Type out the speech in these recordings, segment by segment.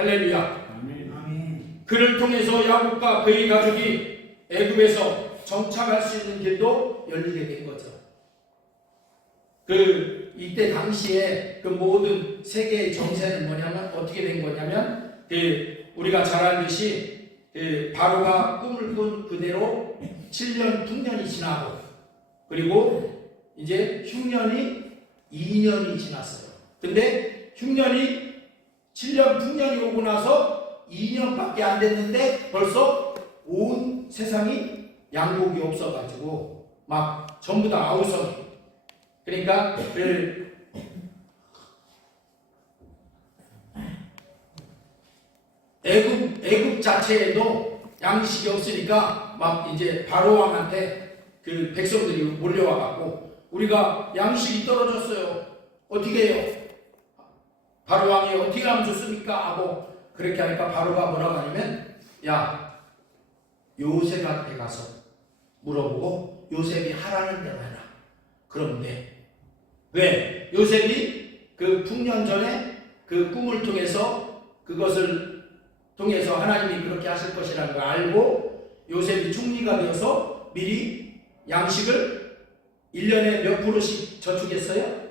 할렐루야. 아멘. 그를 통해서 야곱과 그의 가족이 애굽에서 정착할 수 있는 길도 열리게 된 거죠. 이때 당시에 그 모든 세계의 정세는 뭐냐면 어떻게 된 거냐면 우리가 잘 알듯이 바로가 꿈을 꾼 그대로 7년 풍년이 지나고 그리고 이제 흉년이 2년이 지났어요. 근데 흉년이 7년 풍년이 오고 나서 2년밖에 안 됐는데 벌써 온 세상이 양곡이 없어가지고 막 전부 다 아우성이. 그러니까 애굽 자체에도 양식이 없으니까 막 이제 바로 왕한테 그 백성들이 몰려와 갖고 우리가 양식이 떨어졌어요. 어떻게 해요? 바로 왕이 어떻게 하면 좋습니까? 하고 그렇게 하니까 바로가 뭐라고 하냐면 야 요셉한테 가서 물어보고 요셉이 하라는 대로 해라. 그러면 돼. 왜? 요셉이 그 풍년 전에 그 꿈을 통해서 그것을 통해서 하나님이 그렇게 하실 것이라는 걸 알고 요셉이 총리가 되어서 미리 양식을 1년에 몇 프로씩 저축했어요?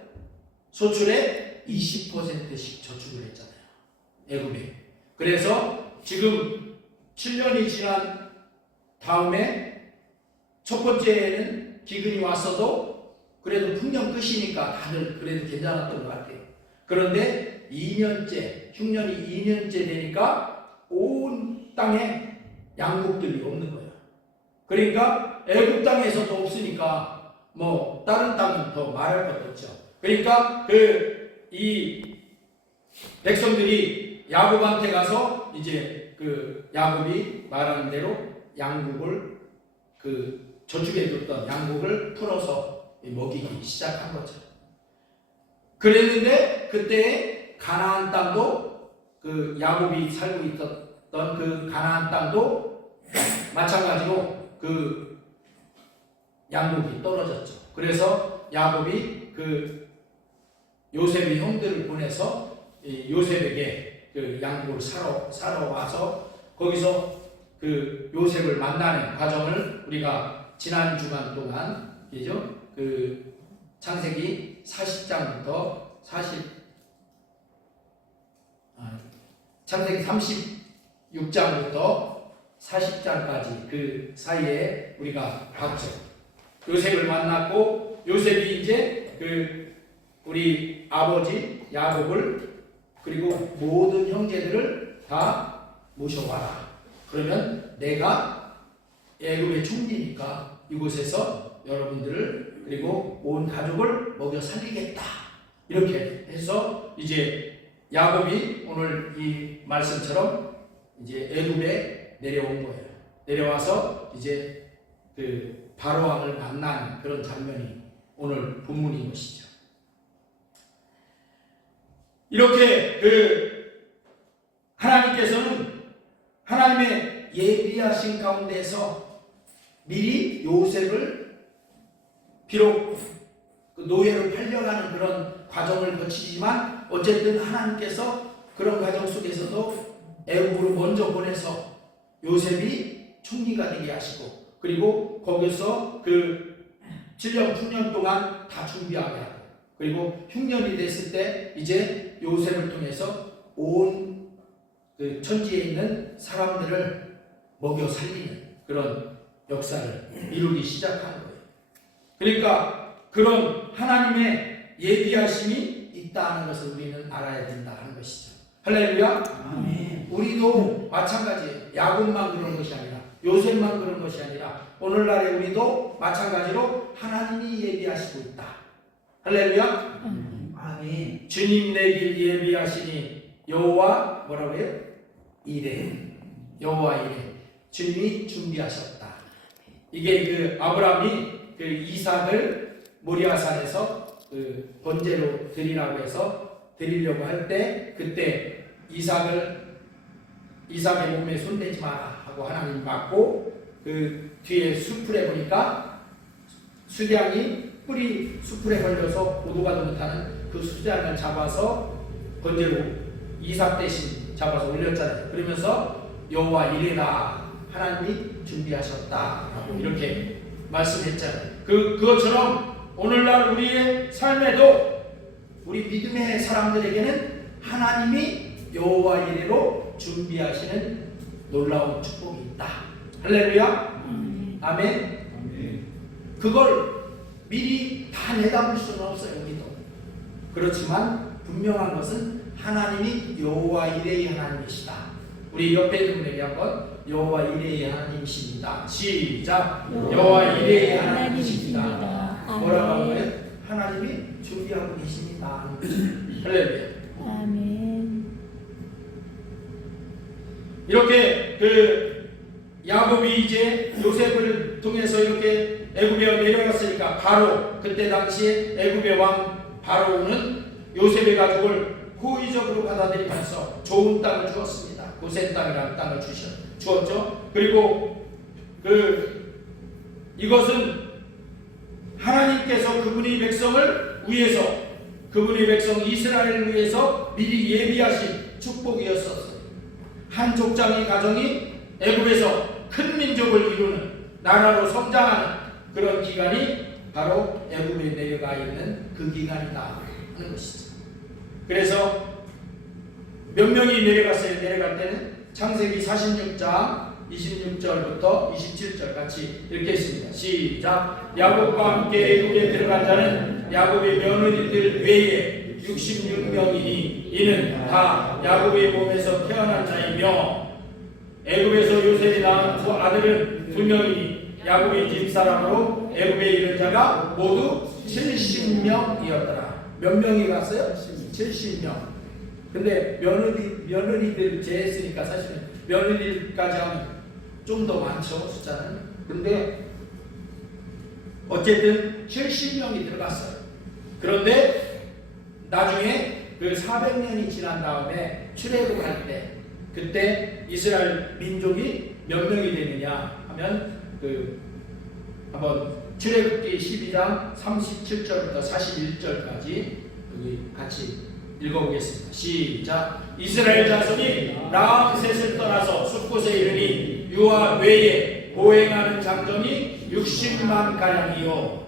소출의 20%씩 저축을 했잖아요. 애굽에. 그래서 지금 7년이 지난 다음에 첫 번째는 기근이 왔어도 그래도 풍년 끝이니까 다들 그래도 괜찮았던 것 같아요. 그런데 2년째, 흉년이 2년째 되니까 온 땅에 양곡들이 없는 거예요. 그러니까 애굽 땅에서도 없으니까 뭐 다른 땅은 더 말할 것도 없죠. 그러니까 이 백성들이 야곱한테 가서 이제 야곱이 말하는 대로 양곡을 저축해줬던 양곡을 풀어서 먹이기 시작한 거죠. 그랬는데 그때 가나안 땅도 야곱이 살고 있었던 그 가나안 땅도 마찬가지로 양곡이 떨어졌죠. 그래서 야곱이 요셉의 형들을 보내서 요셉에게 양곡을 사러 와서 거기서 요셉을 만나는 과정을 우리가 지난 주간 동안 창세기 40장부터 창세기 36장부터 40장까지 그 사이에 우리가 봤죠. 요셉을 만났고 요셉이 이제 우리 아버지 야곱을 그리고 모든 형제들을 다 모셔와라. 그러면 내가 애굽의 총리니까 이곳에서 여러분들을 그리고 온 가족을 먹여 살리겠다. 이렇게 해서 이제 야곱이 오늘 이 말씀처럼 이제 애굽에 내려온 거예요. 내려와서 이제 바로 왕을 만난 그런 장면이 오늘 본문인 것이죠. 이렇게 하나님께서는 하나님의 예비하신 가운데서 미리 요셉을 비록 노예로 팔려가는 그런 과정을 거치지만 어쨌든 하나님께서 그런 과정 속에서도 애굽으로 먼저 보내서 요셉이 총리가 되게 하시고 그리고 거기서 7년, 9년 동안 다 준비하게 하고 그리고 흉년이 됐을 때 이제 요셉을 통해서 온 천지에 있는 사람들을 먹여 살리는 그런 역사를 이루기 시작한 거예요. 그러니까 그런 하나님의 예비하심이 있다는 것을 우리는 알아야 된다 하는 것이죠. 할렐루야. 아멘. 우리도 마찬가지예요. 야곱만 그런 것이 아니라 요셉만 그런 것이 아니라 오늘날에 우리도 마찬가지로 하나님이 예비하시고 있다. 할렐루야. 아멘. 주님 내길 예비하시니 여호와 뭐라고 해요? 이래. 여호와 이래. 주님이 준비하셨다. 이게 아브라함이 이삭을 모리아산에서 번제로 드리라고 해서 드리려고 할 때 그때 이삭의 몸에 손대지 마라 하고 하나님 막고 뒤에 수풀에 보니까 수량이 뿔이 수풀에 걸려서 오도 가도 못하는 그 수량을 잡아서 번제로 이삭 대신 잡아서 올렸잖아요. 그러면서 여호와 이레다 하나님이 준비하셨다라고 이렇게 말씀했잖아요. 그것처럼 오늘날 우리의 삶에도 우리 믿음의 사람들에게는 하나님이 여호와 이레로 준비하시는 놀라운 축복이 있다. 할렐루야. 아멘. 그걸 미리 다 내다볼 수는 없어요. 우리도. 그렇지만 분명한 것은 하나님이 여호와 이레의 하나님이시다. 우리 옆에 있는 분에게 한번 여호와 이레의 하나님이십니다. 시작. 여호와 이레의 하나님이십니다. 뭐라고 하는 거예요? 하나님이 준비하고 계십니다. 할렐루야. 아멘. 이렇게 그 야곱이 이제 요셉을 통해서 이렇게 애굽에 내려갔으니까 바로 그때 당시에 애굽의 왕 바로는 요셉의 가족을 호의적으로 받아들이면서 좋은 땅을 주었습니다. 고센 땅이라는 땅을 주었죠. 그리고 이것은 하나님께서 그분의 백성을 위해서, 그분의 백성 이스라엘을 위해서 미리 예비하신 축복이었었어요. 한 족장의 가정이 애굽에서 큰 민족을 이루는, 나라로 성장하는 그런 기간이 바로 애굽에 내려가 있는 그 기간이다 하는 것이죠. 그래서 몇 명이 내려갔어요. 내려갈 때는 창세기 46장 26절부터 27절 같이 읽겠습니다. 시작. 야곱과 함께 애굽에 들어간 자는 야곱의 며느리들 외에 66명이니 이는 다 야곱의 몸에서 태어난 자이며 애굽에서 요셉이 낳은 두 아들은 2명이니 야곱의 집사람으로 애굽에 이른 자가 모두 70명이었더라. 몇 명이 갔어요? 70명. 근데 며느리들 제했으니까 사실은 며느리까지 하면 좀 더 많죠, 숫자는. 근데 어쨌든 70명이 들어갔어요. 그런데 나중에 그 400년이 지난 다음에 출애굽할 때, 그때 이스라엘 민족이 몇 명이 되느냐 하면 한번 출애굽기 12장 37절부터 41절까지 여기 같이 읽어보겠습니다. 시작. 이스라엘 자손이 라암셋을 떠나서 숫곳에 이르니 유아 외에 보행하는 장정이 60만 가량이요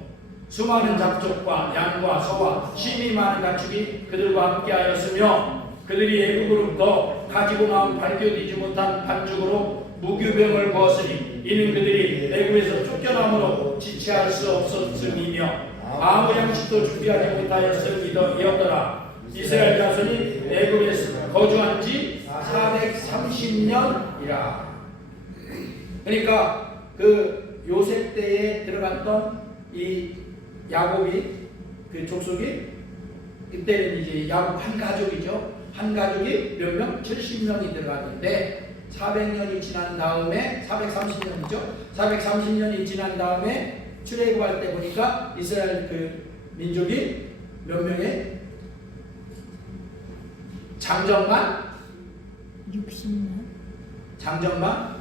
수많은 잡족과 양과 소와 심이 많은 가축이 그들과 함께하였으며 그들이 애굽으로부터 가지고 나온 발교되지 못한 반죽으로 무교병을 부었으니 이는 그들이 애굽에서 쫓겨남으로 지체할 수 없었음이며 아무 양식도 준비하지 못하였음이었더라. 이스라엘 자손이 애굽에서 거주한 지 430년이라. 그러니까 그 요셉 때에 들어갔던 이 야곱이 그 족속이 그때는 이제 야곱 한 가족이죠. 한 가족이 몇 명? 70명이 들어갔는데 400년이 지난 다음에 430년이죠. 430년이 지난 다음에 출애굽할 때 보니까 이스라엘 그 민족이 몇 명의 장정만 60만. 장정만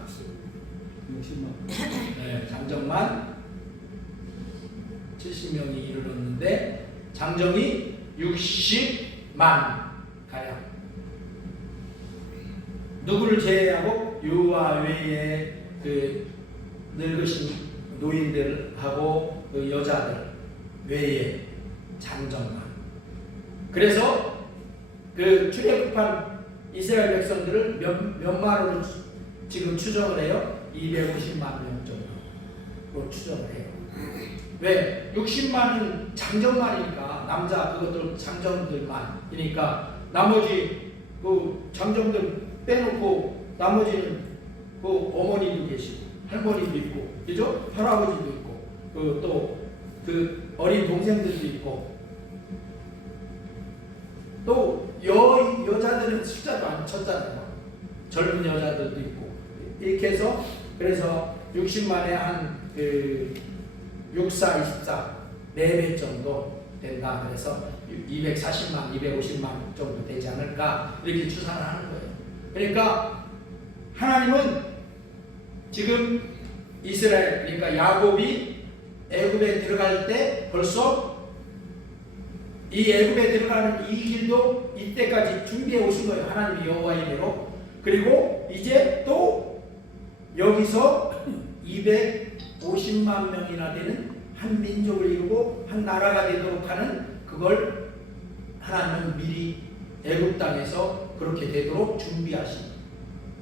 장정만 70명이 이르렀는데 장정이 60만 가량. 누구를 제외하고 유아 외에 그 늙으신 노인들하고 그 여자들 외에 장정만. 그래서 그 출애굽한 이스라엘 백성들을 몇만으로 지금 추정을 해요? 250만 명 정도로 추정을 해요. 왜? 60만은 장정만이니까 남자 그것들 장정들만이니까 나머지 그 장정들 빼놓고 나머지는 그 어머니도 계시고 할머니도 있고 그죠? 할아버지도 있고 또 그 어린 동생들도 있고 또 여자들은 숫자도 안 쳤잖아요. 젊은 여자들도 있고 이렇게 해서 그래서 60만에 한 그 64, 24 4배 정도 된다. 그래서 240만, 250만 정도 되지 않을까 이렇게 추산을 하는 거예요. 그러니까 하나님은 지금 이스라엘 그러니까 야곱이 애굽에 들어갈 때 벌써 이 애굽에 들어가는 이 길도 이때까지 준비해 오신 거예요. 하나님이 여호와 이래로. 그리고 이제 또 여기서 250만 명이나 되는 한 민족을 이루고 한 나라가 되도록 하는 그걸 하나님은 미리 애굽 땅에서 그렇게 되도록 준비하신.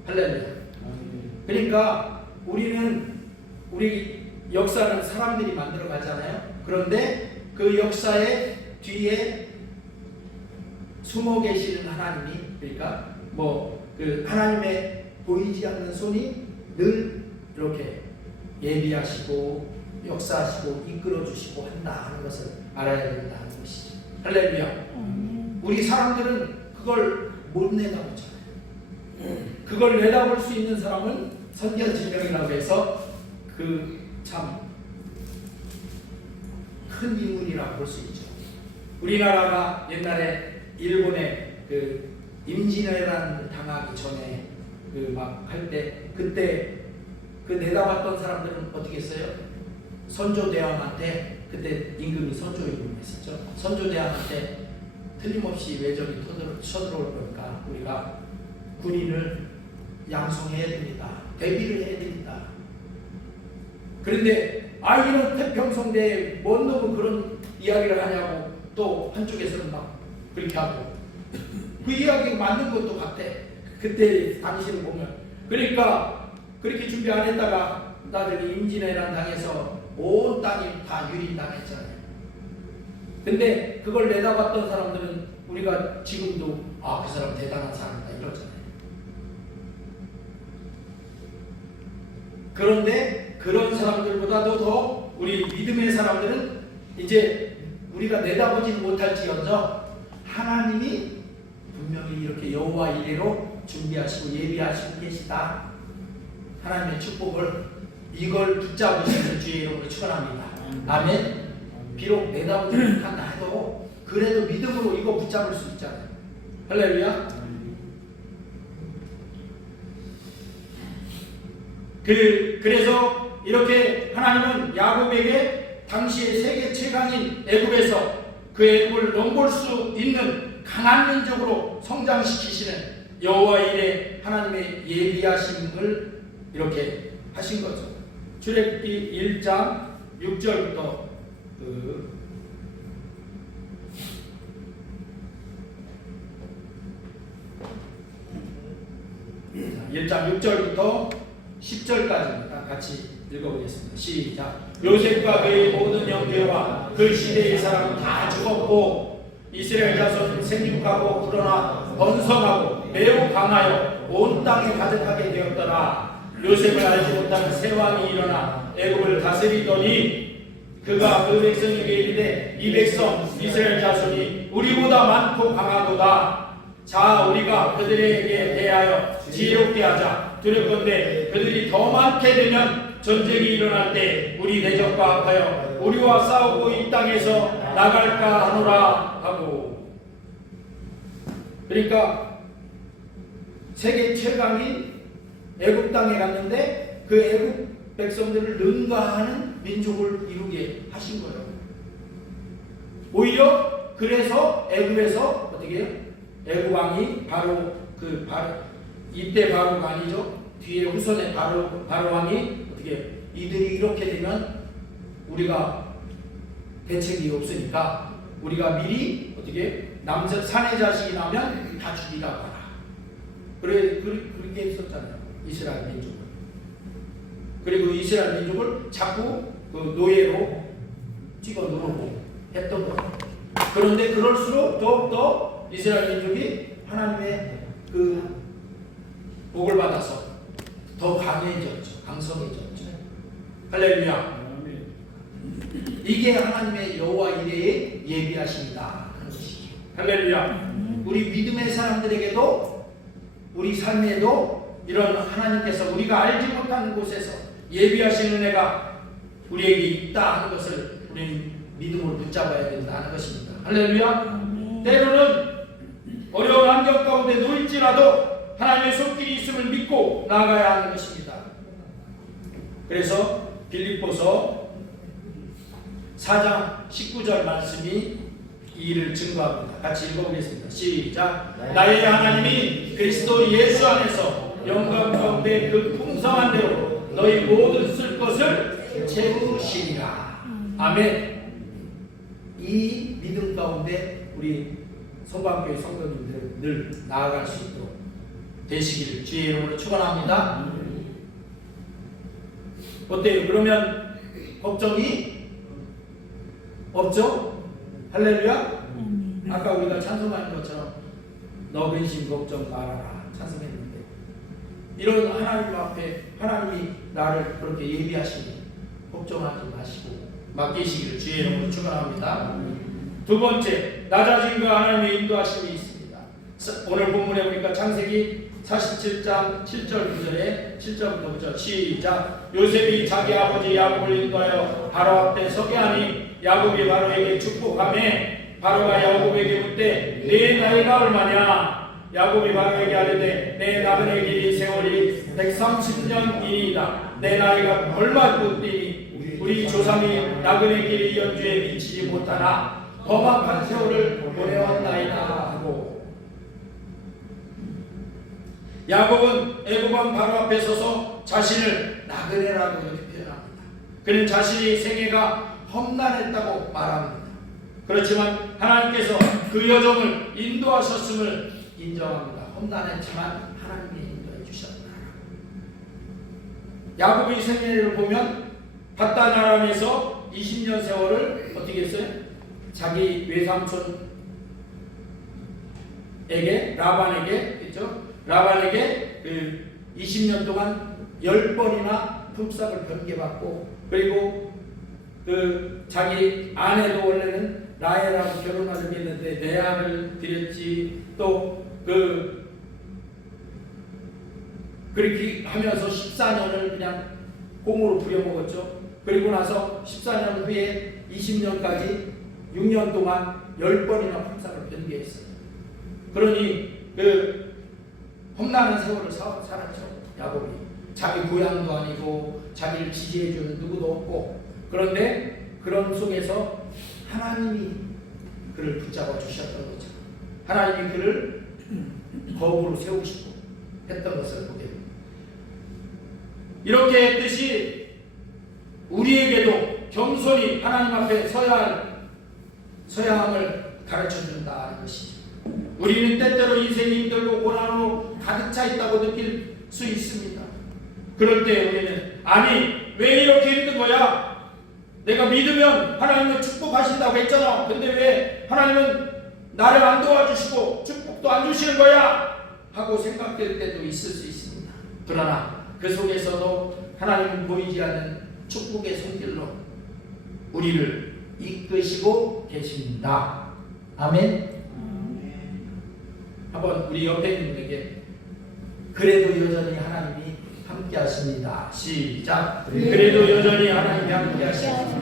할렐루야. 그러니까 우리 역사는 사람들이 만들어 가잖아요. 그런데 그 역사의 뒤에 숨어 계시는 하나님이, 그러니까 그 하나님의 보이지 않는 손이 늘 이렇게 예비하시고 역사하시고 이끌어 주시고 한다 하는 것을 알아야 된다는 것이죠. 할렐루야. 우리 사람들은 그걸 못 내다보잖아요. 그걸 내다볼 수 있는 사람은 선견지명이라고 해서 그 참 큰 인물이라고 볼 수 있죠. 우리나라가 옛날에 일본에 그 임진왜란 당하기 전에 그 막 할 때 그때 그 내다봤던 사람들은 어떻게 했어요? 선조대왕한테 그때 임금이 선조임금했었죠. 선조대왕한테 틀림없이 외적이 쳐들어올 거니까 우리가 군인을 양성해야 됩니다. 대비를 해야 됩니다. 그런데 이런 태평성대에 뭔 놈은 그런 이야기를 하냐고 또 한쪽에서는 막 그렇게 하고 그 이야기가 맞는 것도 같아. 그때 당시를 보면. 그러니까 그렇게 준비 안 했다가 나들 임진왜란 당해서 온 땅이 다 유린당했잖아요. 근데 그걸 내다봤던 사람들은 우리가 지금도 그 사람 대단한 사람이다 이러잖아요. 그런데 그런 사람들보다도 더 우리 믿음의 사람들은 이제 우리가 내다보지는 못할지언정 하나님이 분명히 이렇게 여호와 이레로 준비하시고 예비하시고 계시다. 하나님의 축복을 이걸 붙잡으시는 주의 이름으로 축원합니다. 아멘. 비록 내다보지 못한다 해도 그래도 믿음으로 이거 붙잡을 수 있잖아요. 할렐루야. 그래서 이렇게 하나님은 야곱에게 당시의 세계 최강인 애굽에서 그 애굽을 넘볼 수 있는 강한 민족으로 성장시키시는 여호와 이레 하나님의 예비하심을 이렇게 하신 거죠. 출애굽기 1장 6절부터 1장 6절부터 10절까지입니다. 같이 읽어보겠습니다. 시작. 요셉과 그의 모든 형제와 그 시대의 사람은 다 죽었고 이스라엘 자손은 생육하고 불어나 번성하고 매우 강하여 온 땅에 가득하게 되었더라. 요셉을 알지 못하는 새 왕이 일어나 애굽을 다스리더니 그가 그 백성에게 이르되 이 백성 이스라엘 자손이 우리보다 많고 강하도다. 자, 우리가 그들에게 대하여 지혜롭게 하자. 두렵건대 그들이 더 많게 되면 전쟁이 일어날 때 우리 대적과 합하여 우리와 싸우고 이 땅에서 나갈까 하노라 하고. 그러니까 세계 최강인 애굽 땅에 갔는데 그 애굽 백성들을 능가하는 민족을 이루게 하신 거예요. 오히려 그래서 애굽에서 어떻게 해요? 애굽 왕이 바로 이때 바로가 아니죠. 뒤에 후손의 바로 왕이 어떻게 이들이 이렇게 되면 우리가 대책이 없으니까 우리가 미리 어떻게 사내 자식이 나면 다 죽이라고 하라. 그렇게 했었잖아요. 이스라엘 민족을. 그리고 이스라엘 민족을 자꾸 그 노예로 찍어 누르고 했던 거예요. 그런데 그럴수록 더욱더 이스라엘 민족이 하나님의 그 복을 받아서 더 강해졌죠. 강성해졌죠. 할렐루야. 이게 하나님의 여호와 이레의 예비하심이다 하는 것이죠. 할렐루야. 우리 믿음의 사람들에게도 우리 삶에도 이런 하나님께서 우리가 알지 못하는 곳에서 예비하신 은혜가 우리에게 있다 하는 것을 우리는 믿음으로 붙잡아야 된다 하는 것입니다. 할렐루야. 때로는 어려운 환경 가운데 놓일지라도 하나님의 손길이 있음을 믿고 나아가야 하는 것입니다. 그래서 빌립보서 4장 19절 말씀이 이 일을 증거합니다. 같이 읽어보겠습니다. 시작. 나의 하나님이 그리스도 예수 안에서 영광 가운데 그 풍성한 대로 너희 모든 쓸 것을 채우시리라. 아멘. 이 믿음 가운데 우리 성방교회 성도님들 늘 나아갈 수 있도록 되시기를 주의 이름으로 축원합니다. 어때요? 그러면 걱정이 없죠? 할렐루야. 아까 우리가 찬송하는 것처럼 너 근심 걱정 말아라 찬송했는데, 이런 하나님 앞에 하나님이 나를 그렇게 예비하시니 걱정하지 마시고 맡기시기를 주의 이름으로 축원합니다. 두 번째, 낮아짐과 하나님의 인도하심이 있습니다. 오늘 본문에 보니까 창세기 47장 7절 9절에 7절부터 9절 시작. 요셉이 자기 아버지 야곱을 인도하여 바로 앞에 서게 하니 야곱이 바로에게 축복하며 바로가 야곱에게 묻되 네 나이가 얼마냐? 야곱이 바로에게 하려되 내 나그네 길이 세월이 130년이니이다. 내 나이가 얼마 묻더니 우리 조상이 나그네 길이 연주에 미치지 못하나 험악한 세월을 보내왔나이다 하고, 야곱은 애굽왕 바로 앞에 서서 자신을 나그네라고 이렇게 표현합니다. 그는 자신의 생애가 험난했다고 말합니다. 그렇지만 하나님께서 그 여정을 인도하셨음을 인정합니다. 험난했지만 하나님이 인도해 주셨다. 야곱의 생애를 보면 바단 아람에서 20년 세월을 어떻게 했어요? 자기 외삼촌에게 라반에게, 그렇죠? 라반에게 그 20년 동안 10번이나 품삯을 변개받고, 그리고 그 자기 아내도 원래는 라헬하고 결혼하려고 했는데 내아를 드렸지. 또 그렇게 하면서 14년을 그냥 공으로 부려먹었죠. 그리고 나서 14년 후에 20년까지 6년 동안 10번이나 품삯을 변개했어요. 그러니 그 험난한 세월을 살았죠. 야곱이 자기 고향도 아니고 자기를 지지해주는 누구도 없고, 그런데 그런 속에서 하나님이 그를 붙잡아 주셨던 거죠. 하나님이 그를 거울로 세우시고 했던 것을 보게 됩니다. 이렇게 했듯이 우리에게도 겸손히 하나님 앞에 서야 함을 가르쳐 준다는 것이죠. 우리는 때때로 인생이 힘들고 고난으로 가득 차 있다고 느낄 수 있습니다. 그럴 때 우리는 아니 왜 이렇게 힘든 거야? 내가 믿으면 하나님은 축복하신다고 했잖아. 근데 왜 하나님은 나를 안 도와주시고 축복도 안 주시는 거야? 하고 생각될 때도 있을 수 있습니다. 그러나 그 속에서도 하나님은 보이지 않는 축복의 손길로 우리를 이끄시고 계십니다. 아멘. 한번 우리 옆에 있는 분에게 그래도 여전히 하나님이 함께 하십니다. 시작. 그래도 여전히 하나님이 함께 하십니다.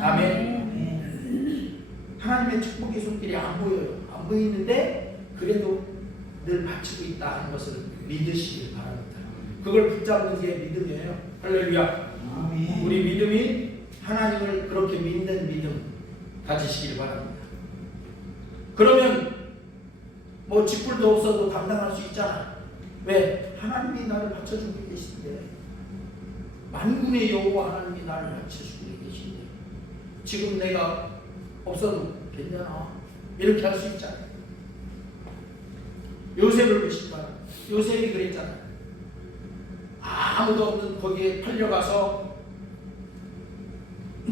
아멘. 하나님의 축복의 손길이 안 보여요. 안 보이는데 그래도 늘 바치고 있다 하는 것을 믿으시길 바랍니다. 그걸 붙잡는 게 믿음이에요. 할렐루야. 아멘. 우리 믿음이 하나님을 그렇게 믿는 믿음 가지시길 바랍니다. 그러면 뭐 직불도 없어도 감당할 수 있잖아. 왜? 하나님이 나를 받쳐주고 계신데, 만군의 여호와 하나님이 나를 받쳐주고 계신데 지금 내가 없어도 괜찮아 이렇게 할 수 있잖아. 요셉을 보시기 바랍니다. 요셉이 그랬잖아. 아무도 없는 거기에 팔려가서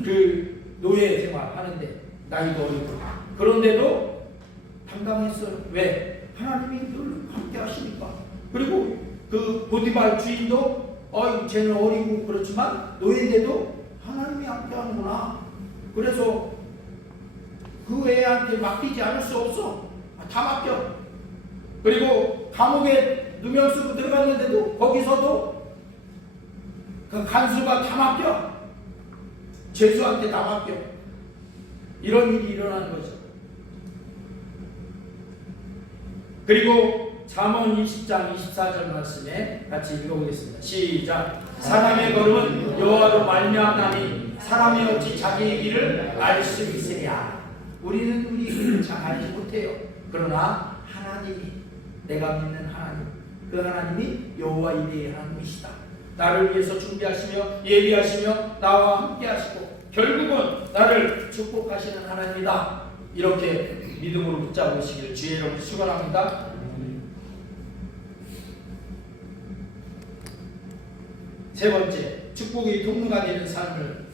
그 노예 생활하는데 나이도 어리고, 그런데도 당당했어요. 왜? 하나님이 늘 함께 하시니까. 그리고 그 보디발 주인도 쟤는 어리고 그렇지만 노예인데도 하나님이 함께 하는구나. 그래서 그 애한테 맡기지 않을 수 없어. 다 맡겨. 그리고 감옥에 누명 쓰고 들어갔는데도 거기서도 그 간수가 다 맡겨. 죄수한테 다 맡겨. 이런 일이 일어나는 거죠. 그리고 잠언 20장 24절 말씀에 같이 읽어보겠습니다. 시작. 사람의 걸음은 여호와로 말미암나니 사람이 어찌 자기의 길을 알 수 있으랴. 우리는 우리 힘을 잘 알지 못해요. 그러나 하나님이, 내가 믿는 하나님, 그 하나님이 여호와 이레의 하나님이시다. 나를 위해서 준비하시며 예비하시며 나와 함께 하시고 결국은 나를 축복하시는 하나님이다. 이렇게 믿음으로 붙잡으시길 주의 이름으로 축원합니다. 세 번째, 축복의 통로가 되는 삶을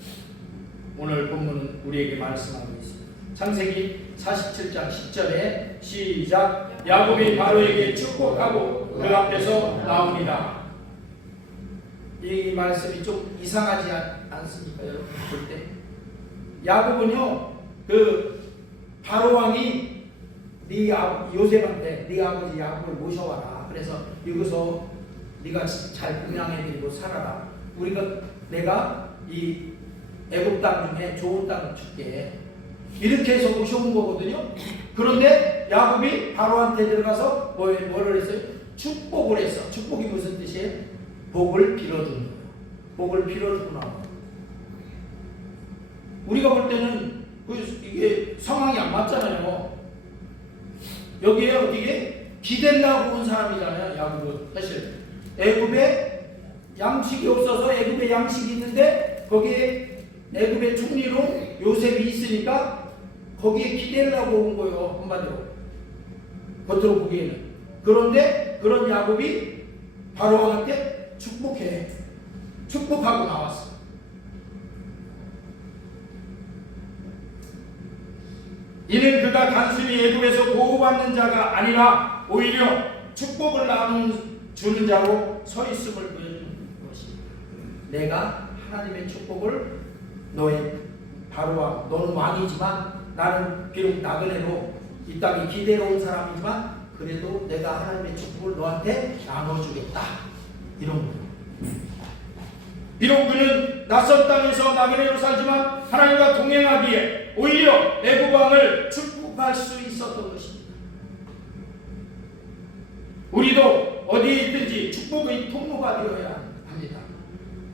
오늘 본문은 우리에게 말씀하고 있습니다. 창세기 47장 10절에 시작. 야곱이 바로에게 축복하고 그 앞에서 나옵니다. 이 말씀이 좀 이상하지 않습니까, 여러분? 볼 때 야곱은요, 그 바로 왕이 요셉한테 네 아버지 야곱을 모셔와라. 그래서 여기서 네가 잘 공양해드리고 살아라. 내가 이 애굽 땅 중에 좋은 땅을 줄게. 이렇게 해서 모셔온 거거든요. 그런데 야곱이 바로한테 들어가서 뭐를 했어요? 축복을 했어. 축복이 무슨 뜻이에요? 복을 빌어주는 거예요. 복을 빌어주고 나와. 우리가 볼 때는 이게 상황이 안 맞잖아요. 여기에 어디에 기댄다고 온 사람이잖아요. 야곱은 사실 애굽에 양식이 없어서 애굽에 양식이 있는데 거기에 애굽의 총리로 요셉이 있으니까 거기에 기대려고 온 거예요. 한마디로 겉으로 보기에는. 그런데 그런 야곱이 바로왕한테 축복하고 나왔어. 이는 그가 단순히 애굽에서 보호받는 자가 아니라 오히려 축복을 나누는 자로 서 있음을 보여주는 것입니다. 내가 하나님의 축복을 너의 바로왕, 너는 왕이지만 나는 비록 나그네로 이 땅에 기대로 온 사람이지만 그래도 내가 하나님의 축복을 너한테 나눠주겠다. 이런 거예요. 비록 그는 낯선 땅에서 나그네로 살지만 하나님과 동행하기에 오히려 애굽 왕을 축복할 수 있었던 것입니다. 우리도 어디에 있든지 축복의 통로가 되어야 합니다.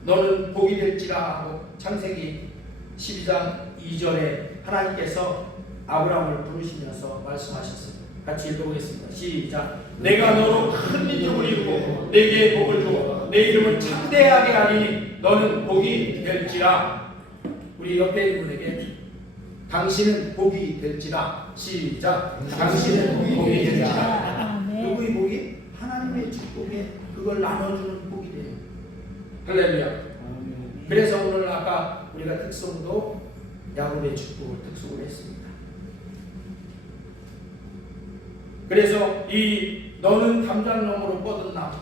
너는 복이 될지라 하고 창세기 12장 2절에 하나님께서 아브라함을 부르시면서 말씀하셨습니다. 같이 읽어보겠습니다. 시작. 내가 너로 큰 민족을 이루고 내게 복을 주어 내 이름을 창대하게 하리니 너는 복이 될지라. 우리 옆에 있는 분에게 당신은 복이 될지라. 시작. 당신은 복이 될지라. 누구의 복이? 하나님의 축복에 그걸 나눠주는 복이 돼요. 할렐루야. 그래서 오늘 아까 우리가 특성도 야곱의 축복을 특송을 했습니다. 그래서 이 너는 담장나무로 뻗은 나무.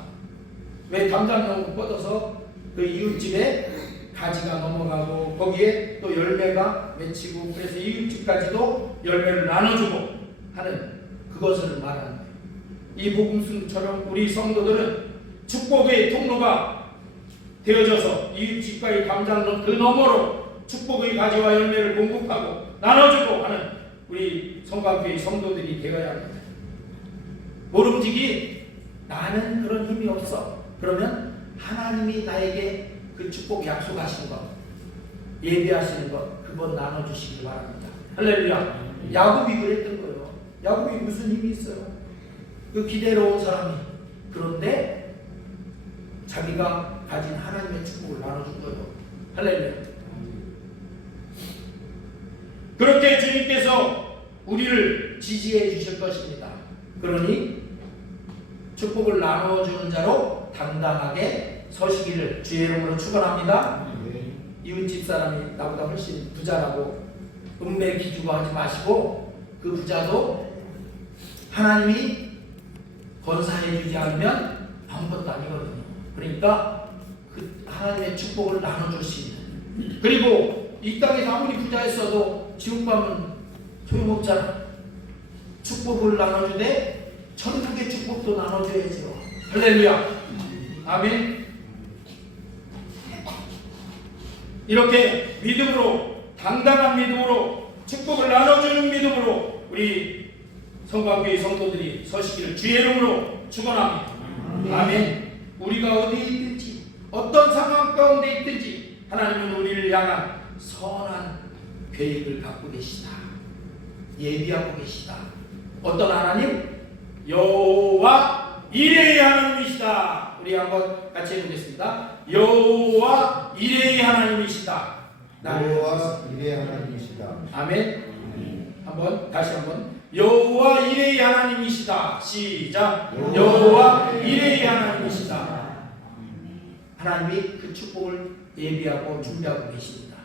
왜 담장나무 뻗어서 그 이웃집에 가지가 넘어가고 거기에 또 열매가 맺히고 그래서 이웃집까지도 열매를 나눠주고 하는 그것을 말하는 거예요. 이 복음서처럼 우리 성도들은 축복의 통로가 되어져서 이웃집과의 담장로 그 너머로 축복의 가지와 열매를 공급하고 나눠주고 하는 우리 성곽교회 성도들이 되어야 합니다. 모름지기 나는 그런 힘이 없어. 그러면 하나님이 나에게 그 축복 약속하신 것, 예비하시는 것, 그것 나눠주시기 바랍니다. 할렐루야. 야곱이 그랬던 거예요. 야곱이 무슨 힘이 있어요? 그 기대로 온 사람이. 그런데 자기가 가진 하나님의 축복을 나눠준 거예요. 할렐루야. 그렇게 주님께서 우리를 지지해 주실 것입니다. 그러니 축복을 나눠주는 자로 당당하게 서시기를 주의 이름으로 축원합니다. 이웃집 사람이 나보다 훨씬 부자라고 음매 기주고 하지 마시고 그 부자도 하나님이 건사해 주지 않으면 아무것도 아니거든요. 그러니까 그 하나님의 축복을 나눠줄 수 있는, 그리고 이 땅에서 아무리 부자했어도 지옥 가면 소용없잖아. 축복을 나눠주되 천국의 축복도 나눠줘야죠. 할렐루야. 아멘. 이렇게 믿음으로, 당당한 믿음으로, 축복을 나눠주는 믿음으로 우리 성곽교회 성도들이 서시기를 주의 이름으로 축원합니다. 아멘. 우리가 어디에 있든지 어떤 상황 가운데 있든지 하나님은 우리를 향한 선한 계획을 갖고 계시다. 예비하고 계시다. 어떤 하나님? 여호와 이레의 하나님이시다. 우리 한번 같이 해보겠습니다. 여호와 이레의 하나님이시다. 여호와 이레의 하나님이시다. 아멘. 한번 다시 한번 여호와 이레의 하나님이시다. 시작. 여호와 이레의 하나님이시다. 하나님이 그 축복을 예비하고 준비하고 계십니다.